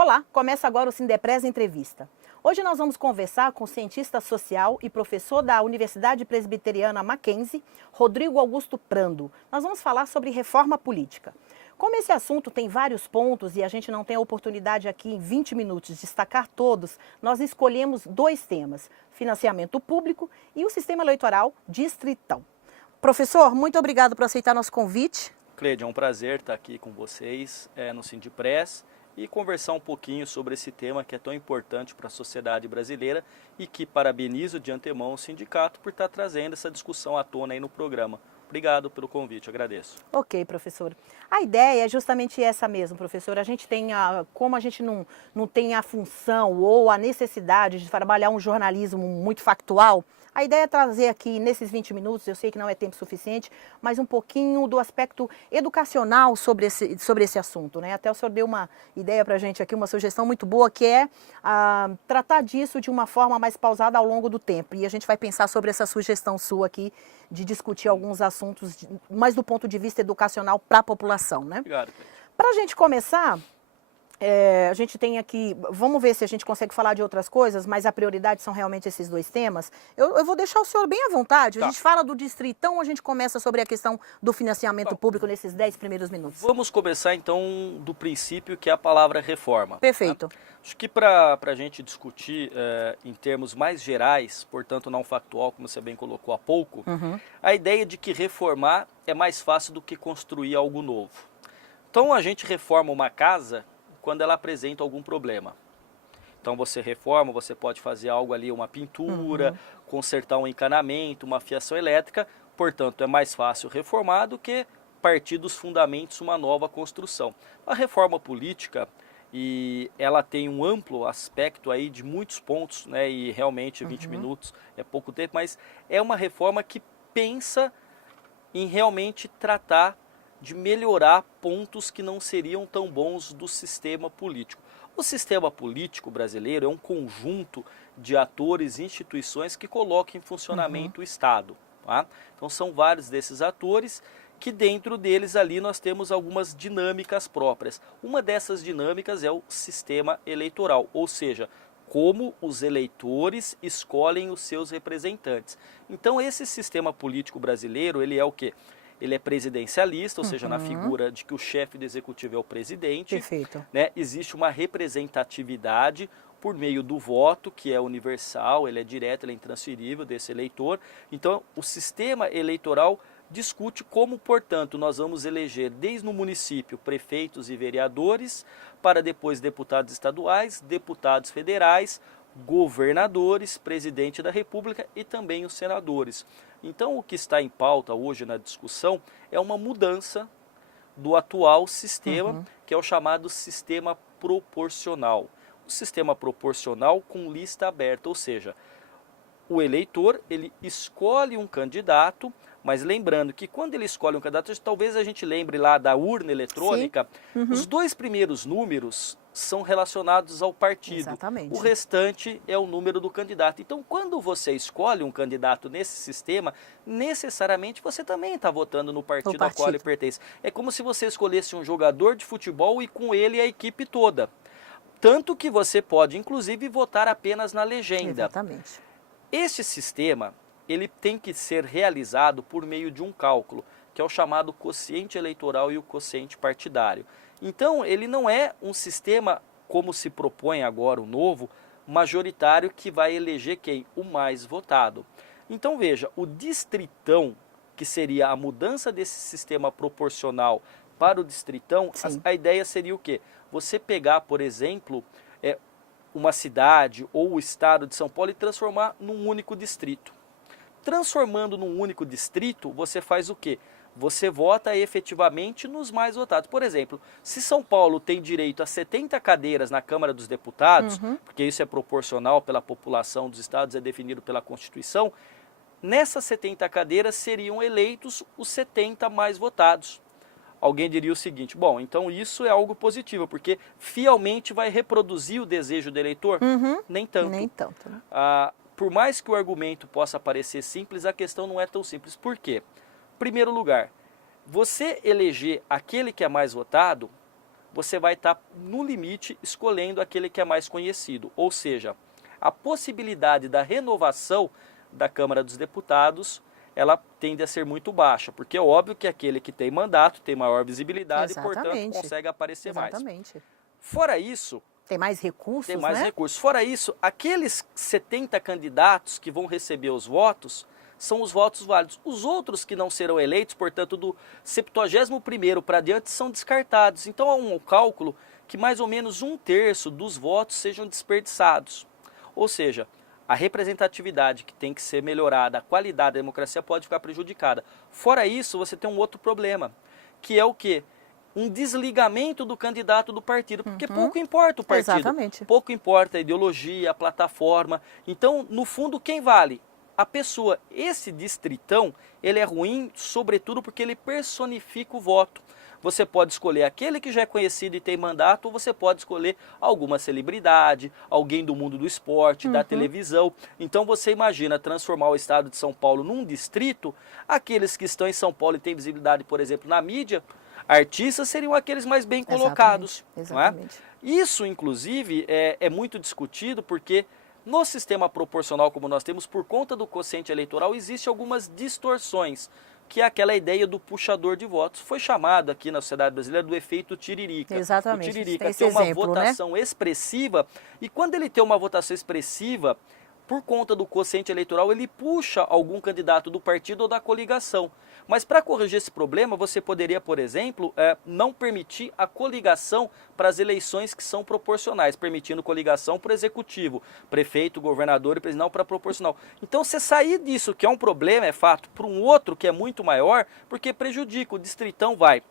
Olá, começa agora o Sindepres Entrevista. Hoje nós vamos conversar com o cientista social e professor da Universidade Presbiteriana Mackenzie, Rodrigo Augusto Prando. Nós vamos falar sobre reforma política. Como esse assunto tem vários pontos e a gente não tem a oportunidade aqui em 20 minutos de destacar todos, nós escolhemos dois temas: financiamento público e o sistema eleitoral distritão. Professor, muito obrigado por aceitar nosso convite. Cleide, é um prazer estar aqui com vocês no Sindepres e conversar um pouquinho sobre esse tema que é tão importante para a sociedade brasileira e que parabenizo de antemão o sindicato por estar trazendo essa discussão à tona aí no programa. Obrigado pelo convite, agradeço. Ok, professor. A ideia é justamente essa mesmo, professor. A gente tem, como a gente não tem a função ou a necessidade de trabalhar um jornalismo muito factual, a ideia é trazer aqui, nesses 20 minutos, eu sei que não é tempo suficiente, mas um pouquinho do aspecto educacional sobre esse assunto, né? Até o senhor deu uma ideia para a gente aqui, uma sugestão muito boa, que é tratar disso de uma forma mais pausada ao longo do tempo. E a gente vai pensar sobre essa sugestão sua aqui, de discutir alguns assuntos, mais do ponto de vista educacional para a população, né? Obrigado. Para a gente começar, a gente tem aqui, vamos ver se a gente consegue falar de outras coisas, mas a prioridade são realmente esses dois temas. Eu vou deixar o senhor bem à vontade. A gente fala do distritão, a gente começa sobre a questão do financiamento público nesses 10 primeiros minutos. Vamos começar então do princípio que é a palavra reforma. Perfeito. Tá? Acho que para a gente discutir em termos mais gerais, portanto não factual, como você bem colocou há pouco, a ideia de que reformar é mais fácil do que construir algo novo. Então a gente reforma uma casa quando ela apresenta algum problema. Então você reforma, você pode fazer algo ali, uma pintura, consertar um encanamento, uma fiação elétrica, portanto é mais fácil reformar do que partir dos fundamentos uma nova construção. A reforma política, e ela tem um amplo aspecto aí de muitos pontos, né, e realmente 20 minutos é pouco tempo, mas é uma reforma que pensa em realmente tratar de melhorar pontos que não seriam tão bons do sistema político. O sistema político brasileiro é um conjunto de atores e instituições que colocam em funcionamento o Estado. Tá? Então são vários desses atores que dentro deles ali nós temos algumas dinâmicas próprias. Uma dessas dinâmicas é o sistema eleitoral, ou seja, como os eleitores escolhem os seus representantes. Então esse sistema político brasileiro, ele é o quê? Ele é presidencialista, ou seja, na figura de que o chefe do executivo é o presidente. Perfeito. Né? Existe uma representatividade por meio do voto, que é universal, ele é direto, ele é intransferível desse eleitor. Então, o sistema eleitoral discute como, portanto, nós vamos eleger desde o município prefeitos e vereadores, para depois deputados estaduais, deputados federais, governadores, presidente da República e também os senadores. Então, o que está em pauta hoje na discussão é uma mudança do atual sistema, que é o chamado sistema proporcional. O sistema proporcional com lista aberta, ou seja, o eleitor ele escolhe um candidato, mas lembrando que quando ele escolhe um candidato, talvez a gente lembre lá da urna eletrônica, os dois primeiros números são relacionados ao partido. Exatamente. O restante é o número do candidato. Então, quando você escolhe um candidato nesse sistema, necessariamente você também está votando no partido ao qual ele pertence. É como se você escolhesse um jogador de futebol e com ele a equipe toda. Tanto que você pode, inclusive, votar apenas na legenda. Exatamente. Este sistema, ele tem que ser realizado por meio de um cálculo, que é o chamado quociente eleitoral e o quociente partidário. Então, ele não é um sistema, como se propõe agora o novo, majoritário que vai eleger quem? O mais votado. Então, veja, o distritão, que seria a mudança desse sistema proporcional para o distritão, a ideia seria o quê? Você pegar, por exemplo, uma cidade ou o estado de São Paulo e transformar num único distrito. Transformando num único distrito, você faz o quê? Você vota efetivamente nos mais votados. Por exemplo, se São Paulo tem direito a 70 cadeiras na Câmara dos Deputados, porque isso é proporcional pela população dos estados, é definido pela Constituição, nessas 70 cadeiras seriam eleitos os 70 mais votados. Alguém diria o seguinte, bom, então isso é algo positivo, porque fielmente vai reproduzir o desejo do eleitor? Nem tanto. Nem tanto, né? Por mais que o argumento possa parecer simples, a questão não é tão simples. Por quê? Primeiro lugar, você eleger aquele que é mais votado você vai estar no limite escolhendo aquele que é mais conhecido. Ou seja, a possibilidade da renovação da Câmara dos Deputados, ela tende a ser muito baixa, porque é óbvio que aquele que tem mandato tem maior visibilidade e, portanto, consegue aparecer mais. Fora isso... Tem mais recursos, Tem mais recursos. Fora isso, aqueles 70 candidatos que vão receber os votos são os votos válidos. Os outros que não serão eleitos, portanto, do 71º para diante, são descartados. Então, há um cálculo que mais ou menos 1/3 dos votos sejam desperdiçados. Ou seja, a representatividade que tem que ser melhorada, a qualidade da democracia pode ficar prejudicada. Fora isso, você tem um outro problema, que é o quê? Um desligamento do candidato do partido, porque pouco importa o partido. Exatamente. Pouco importa a ideologia, a plataforma. Então, no fundo, quem vale? A pessoa. Esse distritão, ele é ruim, sobretudo porque ele personifica o voto. Você pode escolher aquele que já é conhecido e tem mandato, ou você pode escolher alguma celebridade, alguém do mundo do esporte, da televisão. Então você imagina transformar o estado de São Paulo num distrito, aqueles que estão em São Paulo e têm visibilidade, por exemplo, na mídia, artistas seriam aqueles mais bem colocados. Exatamente. Não é? Isso, inclusive, é muito discutido porque no sistema proporcional como nós temos, por conta do quociente eleitoral, existem algumas distorções, que é aquela ideia do puxador de votos. Foi chamado aqui na sociedade brasileira do efeito tiririca. Exatamente. O tiririca tem uma votação expressiva, e quando ele tem uma votação expressiva, por conta do quociente eleitoral, ele puxa algum candidato do partido ou da coligação. Mas para corrigir esse problema, você poderia, por exemplo, não permitir a coligação para as eleições que são proporcionais, permitindo coligação para o executivo, prefeito, governador e presidente, não para proporcional. Então, você sair disso, que é um problema, é fato, para um outro que é muito maior, porque prejudica, o distritão vai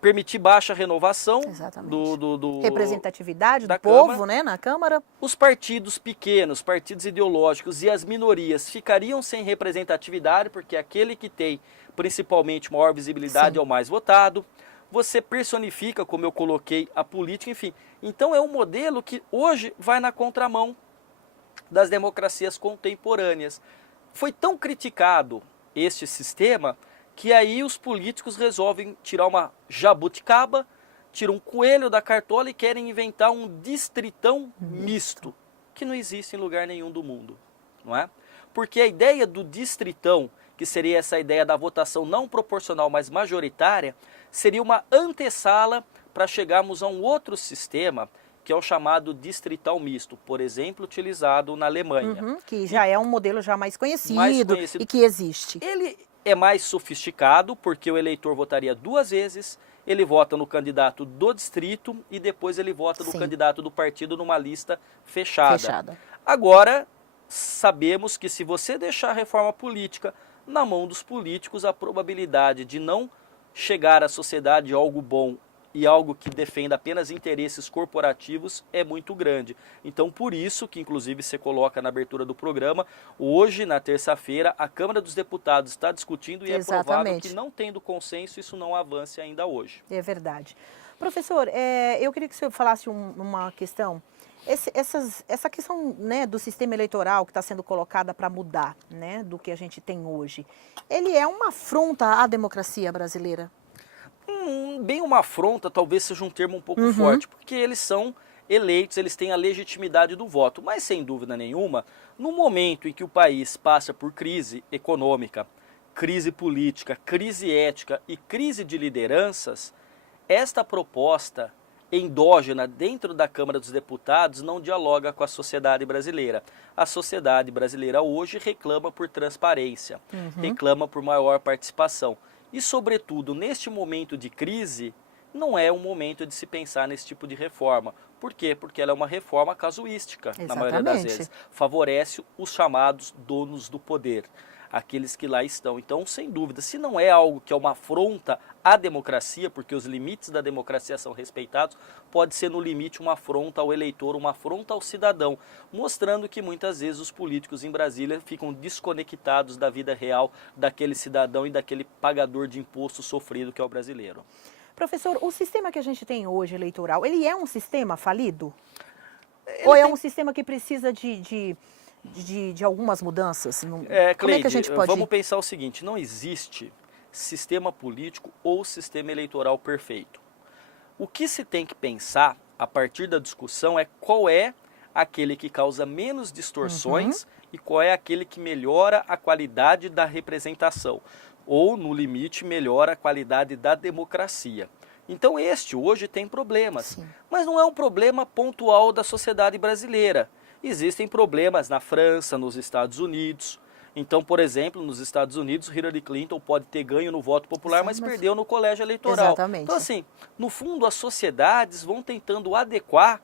permitir baixa renovação do representatividade do povo, né, na Câmara. Os partidos pequenos, partidos ideológicos e as minorias ficariam sem representatividade, porque aquele que tem principalmente maior visibilidade é o mais votado. Você personifica, como eu coloquei, a política, enfim. Então é um modelo que hoje vai na contramão das democracias contemporâneas. Foi tão criticado este sistema que aí os políticos resolvem tirar uma jabuticaba, tiram um coelho da cartola e querem inventar um distritão misto, que não existe em lugar nenhum do mundo, não é? Porque a ideia do distritão, que seria essa ideia da votação não proporcional, mas majoritária, seria uma antessala para chegarmos a um outro sistema, que é o chamado distritão misto, por exemplo, utilizado na Alemanha. Que já é um modelo já mais conhecido e que existe. Ele é mais sofisticado, porque o eleitor votaria 2 vezes, ele vota no candidato do distrito e depois ele vota no candidato do partido numa lista fechada. Agora, sabemos que se você deixar a reforma política na mão dos políticos, a probabilidade de não chegar à sociedade algo bom e algo que defenda apenas interesses corporativos é muito grande. Então, por isso que, inclusive, você coloca na abertura do programa, hoje, na terça-feira, a Câmara dos Deputados está discutindo e é provável que, não tendo consenso, isso não avance ainda hoje. É verdade. Professor, eu queria que o senhor falasse uma questão. Essa questão, né, do sistema eleitoral que está sendo colocada para mudar, né, do que a gente tem hoje, ele é uma afronta à democracia brasileira? Bem uma afronta talvez seja um termo um pouco forte, porque eles são eleitos, eles têm a legitimidade do voto. Mas, sem dúvida nenhuma, no momento em que o país passa por crise econômica, crise política, crise ética e crise de lideranças, esta proposta endógena dentro da Câmara dos Deputados não dialoga com a sociedade brasileira. A sociedade brasileira hoje reclama por transparência, reclama por maior participação. E, sobretudo, neste momento de crise, não é um momento de se pensar nesse tipo de reforma. Por quê? Porque ela é uma reforma casuística, na maioria das vezes. Favorece os chamados donos do poder, aqueles que lá estão. Então, sem dúvida, se não é algo que é uma afronta à democracia, porque os limites da democracia são respeitados, pode ser no limite uma afronta ao eleitor, uma afronta ao cidadão, mostrando que muitas vezes os políticos em Brasília ficam desconectados da vida real daquele cidadão e daquele pagador de imposto sofrido que é o brasileiro. Professor, o sistema que a gente tem hoje eleitoral, ele é um sistema falido? Ou é um sistema que precisa de algumas mudanças? Cleide, como é que a gente pode... Vamos pensar o seguinte, não existe sistema político ou sistema eleitoral perfeito. O que se tem que pensar a partir da discussão é qual é aquele que causa menos distorções e qual é aquele que melhora a qualidade da representação, ou, no limite, melhora a qualidade da democracia. Então este hoje tem problemas, mas não é um problema pontual da sociedade brasileira. Existem problemas na França, nos Estados Unidos. Então, por exemplo, nos Estados Unidos, Hillary Clinton pode ter ganho no voto popular, mas perdeu no colégio eleitoral. Exatamente. Então, assim, no fundo, as sociedades vão tentando adequar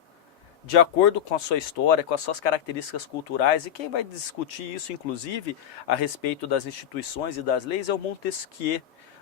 de acordo com a sua história, com as suas características culturais, e quem vai discutir isso, inclusive, a respeito das instituições e das leis, é o Montesquieu,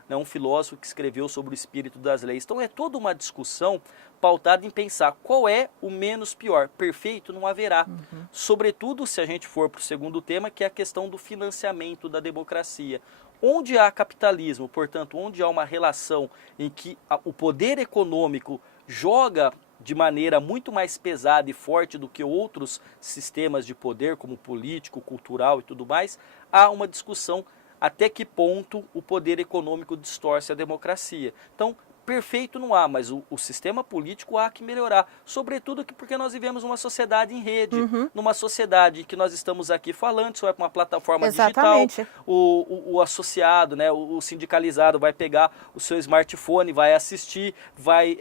né, um filósofo que escreveu sobre o espírito das leis. Então é toda uma discussão pautada em pensar qual é o menos pior. Perfeito não haverá. Sobretudo se a gente for para o segundo tema, que é a questão do financiamento da democracia. Onde há capitalismo, portanto, onde há uma relação em que o poder econômico joga de maneira muito mais pesada e forte do que outros sistemas de poder, como político, cultural e tudo mais, há uma discussão até que ponto o poder econômico distorce a democracia. Então, perfeito não há, mas o sistema político há que melhorar. Sobretudo porque nós vivemos uma sociedade em rede, numa sociedade que nós estamos aqui falando, isso vai para uma plataforma digital, o associado, né, o sindicalizado vai pegar o seu smartphone, vai assistir, vai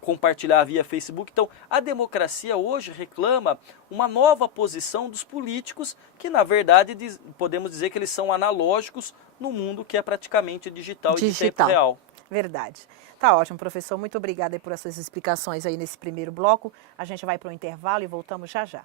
compartilhar via Facebook. Então, a democracia hoje reclama uma nova posição dos políticos, que na verdade podemos dizer que eles são analógicos no mundo que é praticamente digital e de tempo real. Verdade. Tá ótimo, professor. Muito obrigada por as suas explicações aí nesse primeiro bloco. A gente vai para o intervalo e voltamos já já.